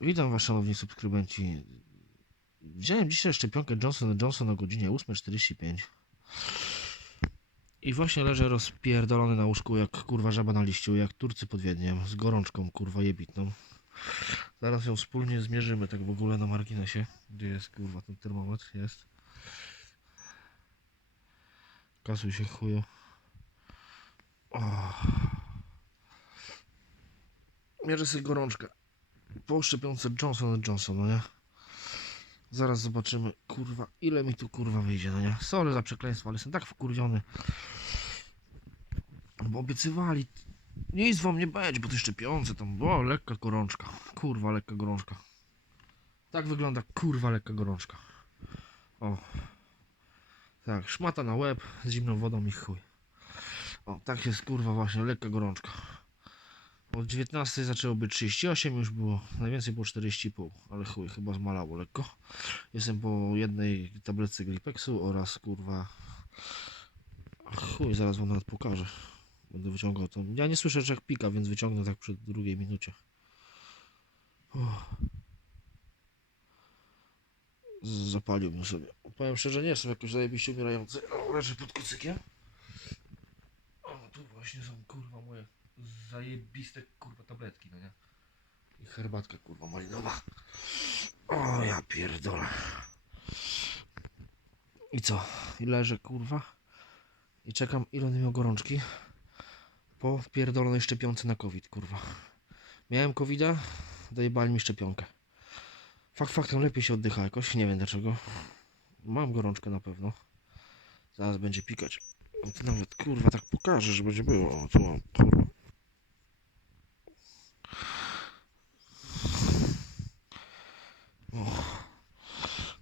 Witam Was, szanowni subskrybenci. Wziąłem dzisiaj szczepionkę Johnson Johnson o godzinie 8.45. I właśnie leżę rozpierdolony na łóżku jak kurwa żaba na liściu, jak Turcy pod Wiedniem, z gorączką kurwa jebitną. Zaraz ją wspólnie zmierzymy, tak w ogóle na marginesie. Gdzie jest kurwa ten termometr? Jest. Kasuj się chuju. Mierzę sobie gorączkę po szczepionce Johnson Johnson, no nie? Zaraz zobaczymy, kurwa, ile mi tu kurwa wyjdzie, no nie? Sorry za przekleństwo, ale jestem tak wkurwiony. Bo obiecywali, nic wam nie będzie, bo te szczepionce tam, o, lekka gorączka. Kurwa, lekka gorączka. Tak wygląda, kurwa, lekka gorączka. O. Tak, szmata na łeb z zimną wodą i chuj. O, tak jest, kurwa, właśnie, lekka gorączka. Od 19 zaczęło być 38, już było, najwięcej było 40,5, ale chuj, chyba zmalało lekko. Jestem po jednej tabletce Gripexu oraz kurwa... Chuj, zaraz wam nawet pokażę. Będę wyciągał to. Ja nie słyszę jak pika, więc wyciągnę tak przy drugiej minucie. Uff. Z- Zapaliłbym sobie. Powiem szczerze, nie jestem jakoś zajebiście umierający. O, leżę pod kucykiem. O, tu właśnie są kurwa moje zajebiste kurwa tabletki, no nie? I herbatka kurwa malinowa. O ja pierdolę. I co? I leżę kurwa i czekam ile on miał gorączki po pierdolonej szczepionce na covid kurwa. Miałem covida, dojebali mi szczepionkę. Fakt faktem lepiej się oddycha jakoś, nie wiem dlaczego. Mam gorączkę na pewno. Zaraz będzie pikać. I to nawet kurwa tak pokażę, że będzie było. O, tu kurwa.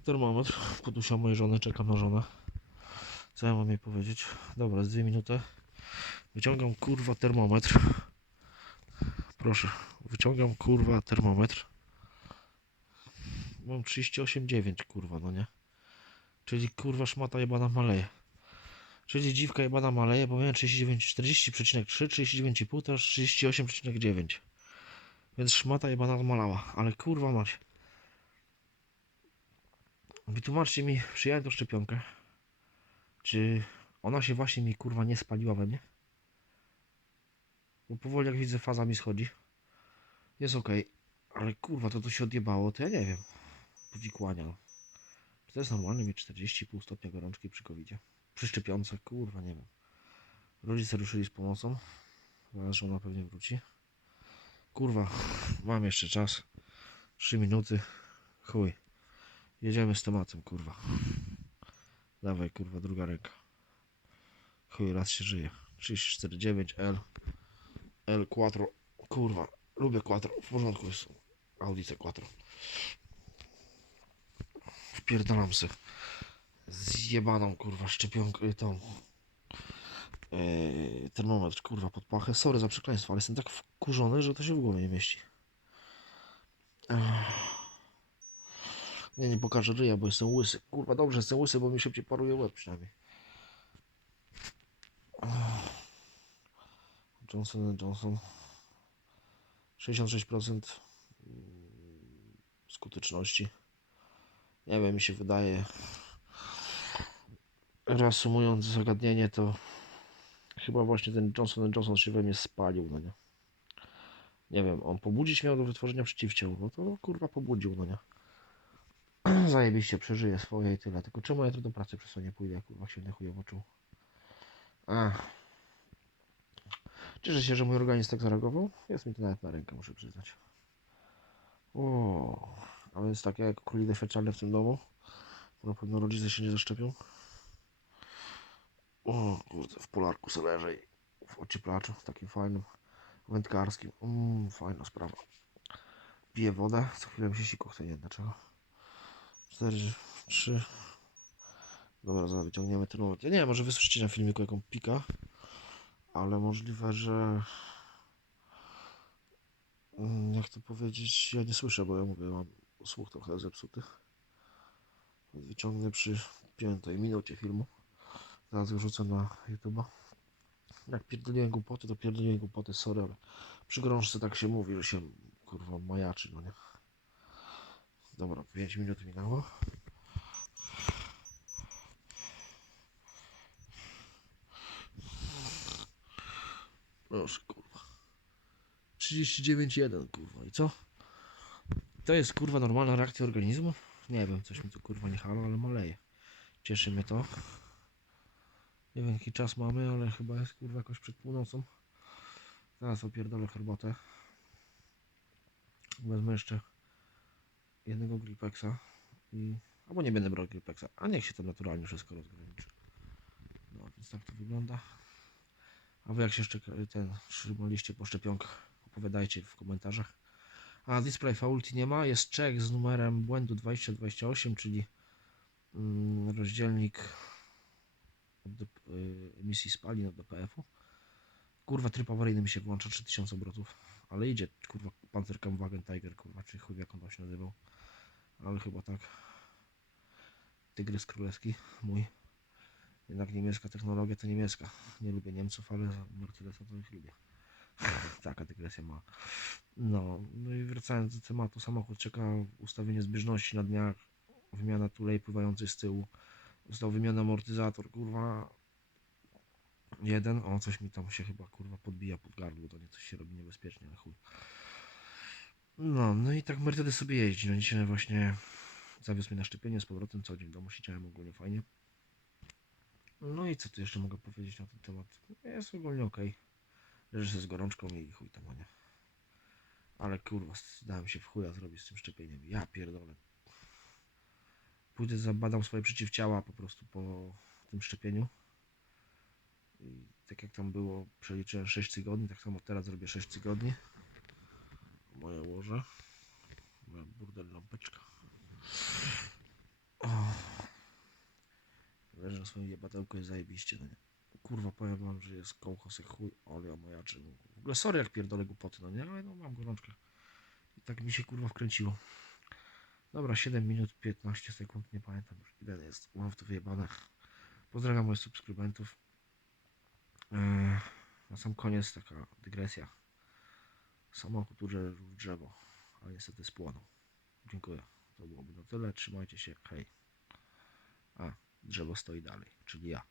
Termometr. Podusiał mojej żony, czekam na żonę. Co ja mam jej powiedzieć? Dobra, z dwie minuty. Wyciągam kurwa termometr. Proszę, wyciągam kurwa termometr. Mam 38,9 kurwa, no nie? Czyli kurwa szmata jebana maleje. Czyli dziwka jebana maleje, bo miałem 39, 40,3, 39,5, teraz 38,9. Więc szmata jebana zmalała, ale kurwa mać. Wytłumaczcie mi, przyjąłem tą szczepionkę. Czy ona się właśnie mi kurwa nie spaliła we mnie? Bo powoli jak widzę faza mi schodzi. Jest ok, ale kurwa to to się odjebało, to ja nie wiem. Powikłania. no. Czy to jest normalne mieć 40,5 stopnia gorączki przy covidzie? Przy szczepionce, kurwa nie wiem. Rodzice ruszyli z pomocą. Zaraz żona pewnie wróci. Kurwa, mam jeszcze czas. 3 minuty. Chuj. Jedziemy z tematem, kurwa. Dawaj, kurwa, druga ręka. Chuj, raz się żyje. 34,9 L. L Quattro. Kurwa, lubię Quattro. W porządku jest. Audice Quattro. Wpierdalam se. Zjebaną, kurwa, szczepionkę, y, tą... Yy, termometr, kurwa, pod pachę. Sorry za przekleństwo, ale jestem tak wkurzony, że to się w głowie nie mieści. Ech. Nie, nie pokażę ryja, bo jestem łysy. Kurwa, dobrze, jestem łysy, bo mi szybciej paruje łeb przynajmniej. Johnson Johnson. 66% mm, skuteczności. Nie wiem, mi się wydaje. Reasumując zagadnienie, to chyba właśnie ten Johnson Johnson się we mnie spalił, no nie. Nie wiem, on pobudzić miał do wytworzenia przeciwciał, no to kurwa pobudził, no nie. Zajebiście przeżyje swoje i tyle. Tylko czemu ja tu do pracy przez to nie pójdę, jak kurwa się nie chujowo czuł. Cieszę się, że mój organizm tak zareagował. Jest mi to nawet na rękę, muszę przyznać. O, a więc tak, ja jako królik doświadczalny w tym domu. Na pewno rodzice się nie zaszczepią. O, kurde, w polarku se leżę i w ocieplaczu, takim fajnym, wędkarskim. Mm, fajna sprawa. Piję wodę, co chwilę mi się sikło chce, nie wiem dlaczego. 4, 3. Dobra, zaraz wyciągniemy ten moment. Ja nie wiem, może wysłyszycie na filmiku jaką pika, ale możliwe, że Mm, jak to powiedzieć, ja nie słyszę, bo ja mówię, mam słuch trochę zepsuty. Wyciągnę przy piątej minucie filmu. Zaraz wrzucę na YouTube'a. Jak pierdoliłem głupoty, to pierdoliłem głupoty, sorry, ale przy gorączce tak się mówi, że się kurwa majaczy, no nie? Dobra, 5 minut minęło. Proszę, kurwa. 39,1, kurwa. I co? To jest, kurwa, normalna reakcja organizmu? Nie wiem, coś mi tu, kurwa, nie halo, ale maleje. Cieszy mnie to. Nie wiem, jaki czas mamy, ale chyba jest, kurwa, jakoś przed północą. Zaraz opierdolę herbatę. Wezmę jeszcze jednego Gripexa i... Albo nie będę brał Gripexa, a niech się to naturalnie wszystko rozgraniczy. No, więc tak to wygląda. A wy jak się jeszcze ten trzymaliście po szczepionkach, opowiadajcie w komentarzach. A display faulty nie ma, jest check z numerem błędu 2028, czyli mm, rozdzielnik y, emisji spalin od DPF-u. Kurwa, tryb awaryjny mi się włącza 3000 obrotów, ale idzie, kurwa, Panzerkampfwagen Tiger, kurwa, czy chuj jak on się nazywał. Ale chyba tak. Tygrys królewski, mój. Jednak niemiecka technologia to niemiecka. Nie lubię Niemców, ale Mercedesa to ich lubię. Taka dygresja ma. No, no i wracając do tematu, samochód czeka ustawienie zbieżności na dniach, wymiana tulej pływającej z tyłu, został wymiana amortyzator, kurwa. Jeden, o coś mi tam się chyba kurwa podbija pod gardło, to nie coś się robi niebezpiecznie, ale chuj. No, no i tak Mercedes sobie jeździ, no dzisiaj właśnie zawiózł mnie na szczepienie z powrotem, co dzień domu siedziałem ogólnie fajnie. No i co tu jeszcze mogę powiedzieć na ten temat? Jest ogólnie ok. Leży się z gorączką i chuj tam, nie. Ale kurwa, dałem się w chuja zrobić z tym szczepieniem. Ja pierdolę. Pójdę, zabadam swoje przeciwciała po prostu po tym szczepieniu. Tak jak tam było, przeliczyłem 6 tygodni, tak samo teraz zrobię 6 tygodni. Moje łoże. Moja burdel lampeczka. Leżę na swoim jebatełku jest zajebiście, no nie. Kurwa, powiem wam, że jest kołchos jak chuj, ale ja moja czy W ogóle sorry jak pierdolę głupoty, no nie, ale no mam gorączkę. I tak mi się kurwa wkręciło. Dobra, 7 minut 15 sekund, nie pamiętam już ile jest. Mam w to wyjebane. Pozdrawiam moich subskrybentów. Eee, na sam koniec taka dygresja. Samochód uderzył w drzewo, ale niestety spłonął. Dziękuję. To byłoby na tyle. Trzymajcie się. Hej. A, drzewo stoi dalej, czyli ja.